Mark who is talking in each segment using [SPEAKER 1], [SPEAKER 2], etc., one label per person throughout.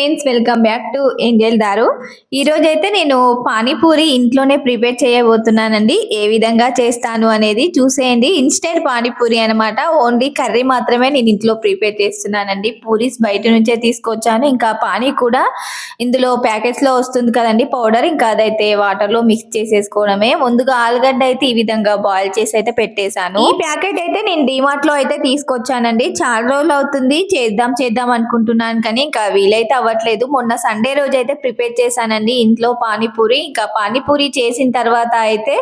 [SPEAKER 1] Friends welcome back to angel దారు. ఈ రోజు అయితే నేను పానీపూరి ఇంట్లోనే ప్రిపేర్ చేయబోతున్నానండి. ఏ విధంగా చేస్తాను అనేది చూసేయండి. ఇన్స్టెంట్ పానీపూరి అన్నమాట. ఓన్లీ కర్రీ మాత్రమే నేను ఇంట్లో ప్రిపేర్ చేస్తున్నానండి. పూరీస్ బయట నుంచే తీసుకొచ్చాను. ఇంకా పానీ కూడా ఇందులో ప్యాకెట్స్లో వస్తుంది కదండి పౌడర్. ఇంకా అదైతే వాటర్లో మిక్స్ చేసేసుకోవడమే. ముందుగా ఆలుగడ్డ అయితే ఈ విధంగా బాయిల్ చేసి అయితే పెట్టేశాను. ఈ ప్యాకెట్ అయితే నేను డిమార్ట్లో అయితే తీసుకొచ్చానండి. చాలా రోజులు అవుతుంది. చేద్దాం చేద్దాం అనుకుంటున్నాను కానీ ఇంకా వీలైతే అవ్వట్లేదు. మొన్న సండే రోజు అయితే ప్రిపేర్ చేశానండి ఇంట్లో పానీపూరి. ఇంకా పానీపూరి చేసిన తర్వాత అయితే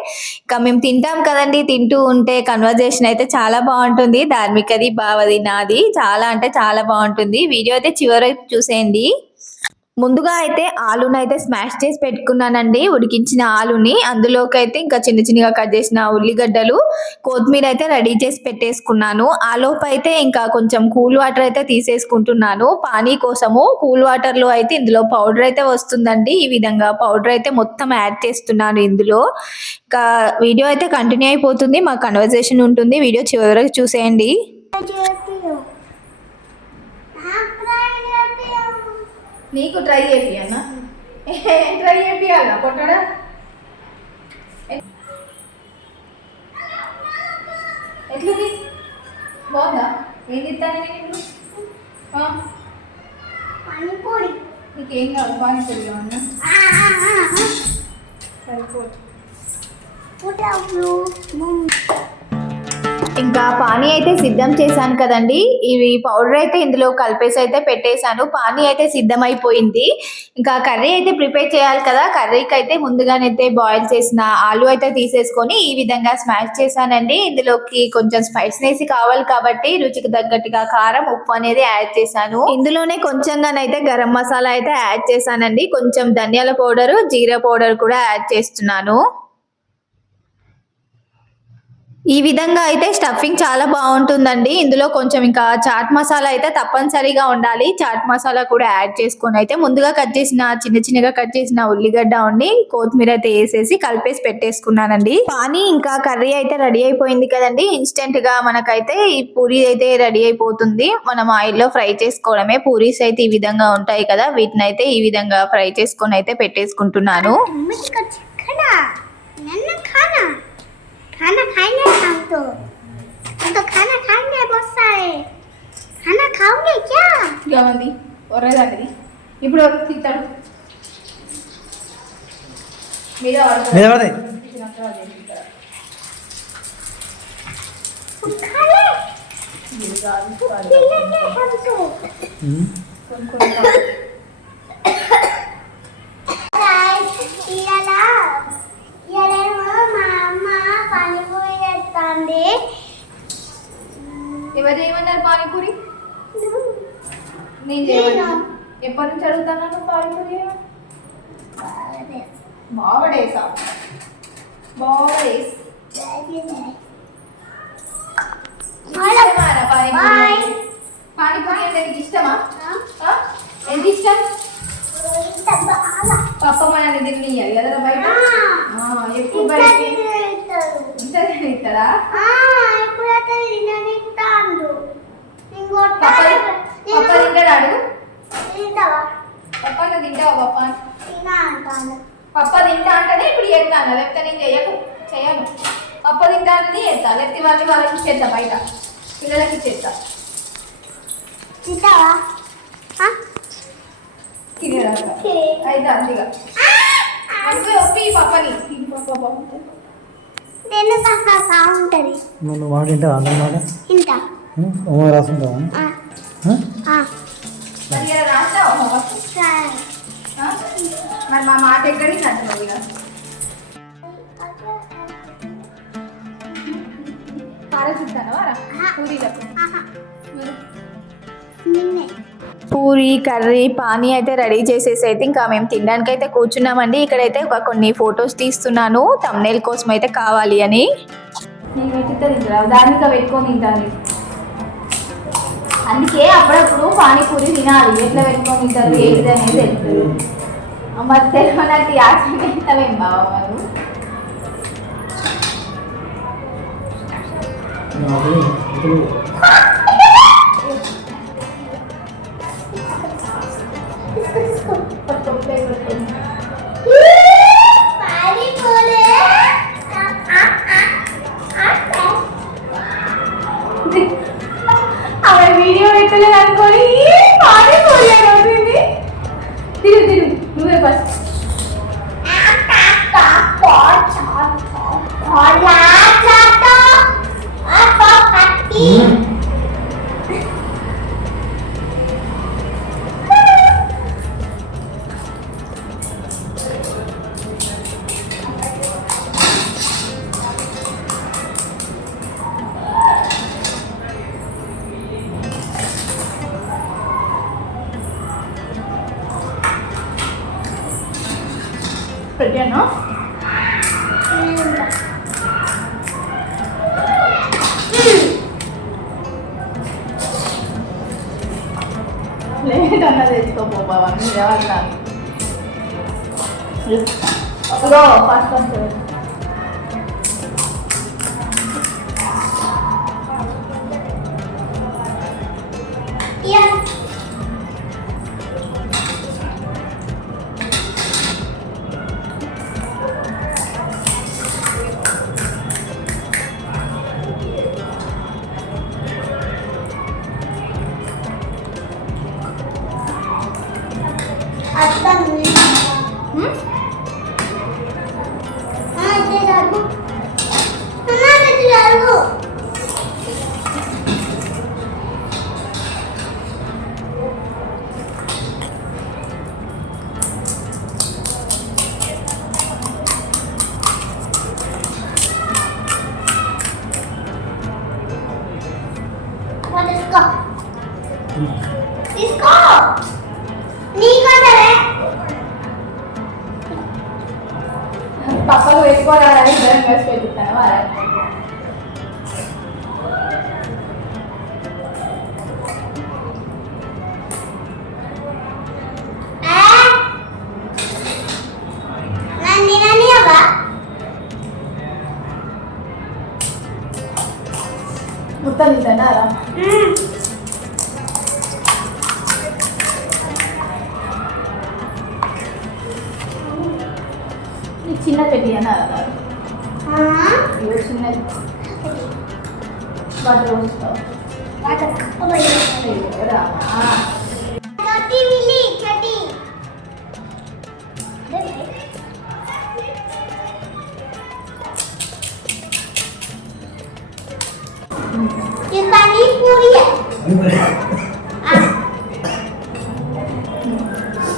[SPEAKER 1] ఇంకా మేము తింటాం కదండి తింటూ ఉంటే కన్వర్జేషన్ అయితే చాలా బాగుంటుంది. ధార్మికది బావది నాది చాలా అంటే చాలా బాగుంటుంది. వీడియో అయితే చివరి చూసేయండి. ముందుగా అయితే ఆలుని అయితే స్మాష్ చేసి పెట్టుకున్నానండి. ఉడికించిన ఆలుని. అందులోకి అయితే ఇంకా చిన్న చిన్నగా కట్ చేసిన ఉల్లిగడ్డలు కొత్తిమీర అయితే రెడీ చేసి పెట్టేసుకున్నాను. ఆలోపు అయితే ఇంకా కొంచెం కూల్ వాటర్ అయితే తీసేసుకుంటున్నాను. పానీ కోసము కూల్ వాటర్లో అయితే ఇందులో పౌడర్ అయితే వస్తుందండి. ఈ విధంగా పౌడర్ అయితే మొత్తం యాడ్ చేస్తున్నాను ఇందులో. ఇంకా వీడియో అయితే కంటిన్యూ అయిపోతుంది. మా కన్వర్జేషన్ ఉంటుంది. వీడియో చివరికి చూసేయండి. నీకు ట్రై చేపియన్నా ట్రై చేపియాలా కొట్టడా? ఎట్లుంది? బాగుందా? ఏం తింటాను నేను
[SPEAKER 2] పానీపూరి.
[SPEAKER 1] నీకేం కావాలి పానీపూరి కావాలన్నా
[SPEAKER 2] పుట్టలు
[SPEAKER 1] ఇంకా పానీ అయితే సిద్ధం చేశాను కదండి. ఇవి పౌడర్ అయితే ఇందులో కలిపేసి అయితే పెట్టేశాను. పానీ అయితే సిద్ధమైపోయింది. ఇంకా కర్రీ అయితే ప్రిపేర్ చేయాలి కదా. కర్రీకి అయితే ముందుగానైతే బాయిల్ చేసిన ఆలు అయితే తీసేసుకొని ఈ విధంగా స్మాష్ చేశానండి. ఇందులోకి కొంచెం స్పైసీనెస్ కావాలి కాబట్టి రుచికి తగ్గట్టుగా కారం ఉప్పు అనేది యాడ్ చేశాను. ఇందులోనే కొంచెంగానైతే గరం మసాలా అయితే యాడ్ చేశానండి. కొంచెం ధనియాల పౌడర్ జీరా పౌడర్ కూడా యాడ్ చేస్తున్నాను. ఈ విధంగా అయితే స్టఫింగ్ చాలా బాగుంటుందండి. ఇందులో కొంచెం ఇంకా చాట్ మసాలా అయితే తప్పనిసరిగా ఉండాలి. చాట్ మసాలా కూడా యాడ్ చేసుకొని అయితే ముందుగా కట్ చేసిన చిన్న చిన్నగా కట్ చేసిన ఉల్లిగడ్డ ఉండి కొత్తిమీర అయితే వేసేసి కలిపేసి పెట్టేసుకున్నానండి. పానీ ఇంకా కర్రీ అయితే రెడీ అయిపోయింది కదండి. ఇన్స్టెంట్గా మనకైతే ఈ పూరి అయితే రెడీ అయిపోతుంది. మనం ఆయిల్లో ఫ్రై చేసుకోవడమే. పూరీస్ అయితే ఈ విధంగా ఉంటాయి కదా. వీటిని అయితే ఈ విధంగా ఫ్రై చేసుకొని అయితే పెట్టేసుకుంటున్నాను.
[SPEAKER 2] क्या
[SPEAKER 1] గమంది ఒర్రదండి ఇప్పుడు తీస్తాడు? మీద
[SPEAKER 3] మీద పడతాయి
[SPEAKER 1] ఎప్పటి నుంచి అడుగుతాను పానీపూరి? బావడేసా? బావడేస్. ఇష్టమారా
[SPEAKER 2] బాయ్.
[SPEAKER 1] పానీపూరి పానీపూరి అంటే నీకు ఇష్టమా? ఆ? ఎంత ఇష్టం? పప్ప మనల్ని తినియాలి కదా బయట? ఇస్తాడా పప్ప తింటాడు అడుగు?
[SPEAKER 2] తింటావా?
[SPEAKER 1] పప్ప తింటావా పప్ప
[SPEAKER 2] తినా అంటాను
[SPEAKER 1] పప్ప తింటా అంటేనే ఇప్పుడు చేస్తాను లేకపోతే నేను చేయకు. చేయను. పప్ప తింటా అంటే చేస్తా లేకపోతే వాళ్ళని వాళ్ళకి ఇచ్చేస్తా బయట. పిల్లలకి ఇచ్చేస్తా
[SPEAKER 2] తింటావా?
[SPEAKER 1] అయితే ఒప్పి పప్పని. పప్ప
[SPEAKER 2] నేను బాగుంటుంది.
[SPEAKER 3] నువ్వు వింటావా అందరి మాట
[SPEAKER 2] తింటా.
[SPEAKER 3] రాసుకుంటావా?
[SPEAKER 2] ఆ,
[SPEAKER 3] ఆ?
[SPEAKER 2] ఆ,
[SPEAKER 1] మరి మరి మా మాట ఇక పూరీలకు
[SPEAKER 2] నిన్నే
[SPEAKER 1] పూరి కర్రీ పానీ అయితే రెడీ చేసేసి అయితే ఇంకా మేము తినడానికి అయితే కూర్చున్నామండి. ఇక్కడైతే ఒక కొన్ని ఫొటోస్ తీస్తున్నాను. తమ్నేల్ కోసం అయితే కావాలి అని. నేను పెట్టుకొని తింటాను. అందుకే అప్పుడప్పుడు పానీపూరి తినాలి. ఎట్లా పెట్టుకొని తింటారు ఏంటిది అనేది తెలుస్తుంది. మరి తెలియనట్టు యాక్షన్ చేస్తావేం బాబా మరి.
[SPEAKER 3] నాకు
[SPEAKER 1] mí. Pero. తెచ్చుకోపో బాబా మీరు ఎవరన్నా
[SPEAKER 2] Dah eh?
[SPEAKER 1] పక్కకు వేసుకోవాలని ఇద్దరం కలిసి పెట్టుతాను నీకు చిన్న పెట్టి అన్నారు
[SPEAKER 2] Ah.
[SPEAKER 1] ఇవి చిన్నది వాటర్ పోస్తావు
[SPEAKER 2] Ada apa ini?
[SPEAKER 1] అయ్యో రామా.
[SPEAKER 2] Choti Willy, choti. ये पानी पूरी है हाँ,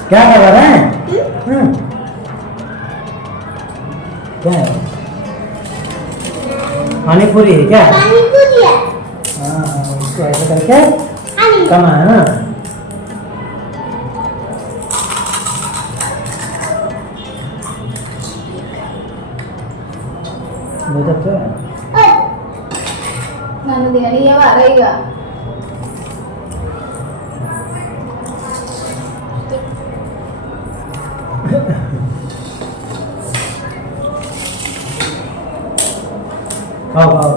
[SPEAKER 3] क्या कर रहा है हम्म। क्या है पानी पूरी है क्या
[SPEAKER 2] पानी पूरी है
[SPEAKER 3] हाँ इसको ऐसा करके कम है ना बहुत अच्छा है
[SPEAKER 2] ನಾನು
[SPEAKER 1] ದೇಣಿಗೆ ಬಾರ ಈಗ
[SPEAKER 3] खाओ खाओ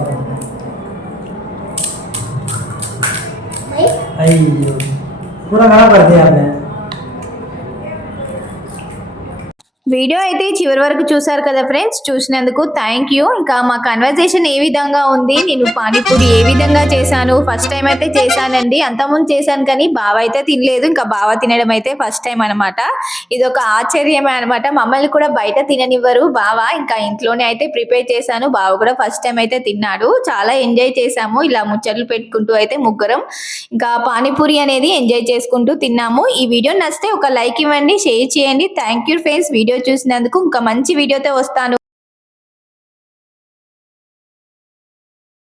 [SPEAKER 3] अयो पूरा खराब कर दिया आपने।
[SPEAKER 1] వీడియో అయితే చివరి వరకు చూసారు కదా ఫ్రెండ్స్ చూసినందుకు థ్యాంక్ యూ ఇంకా మా కన్వర్జేషన్ ఏ విధంగా ఉంది నేను పానీపూరి ఏ విధంగా చేశాను ఫస్ట్ టైం అయితే చేశానండి. అంతకుముందు చేశాను కానీ బావ అయితే తినలేదు ఇంకా బావ తినడం అయితే ఫస్ట్ టైం అనమాట ఇది ఒక ఆశ్చర్యమే అనమాట మమ్మల్ని కూడా బయట తిననివ్వరు బావ ఇంకా ఇంట్లోనే అయితే ప్రిపేర్ చేశాను. బావ కూడా ఫస్ట్ టైం అయితే తిన్నాడు. చాలా ఎంజాయ్ చేశాము. ఇలా ముచ్చట్లు పెట్టుకుంటూ అయితే ముగ్గురం ఇంకా పానీపూరి అనేది ఎంజాయ్ చేసుకుంటూ తిన్నాము. ఈ వీడియో నచ్చితే ఒక లైక్ ఇవ్వండి షేర్ చేయండి. Thank you friends video video చూసినందుకు ఇంకా మంచి వీడియోతో వస్తాను.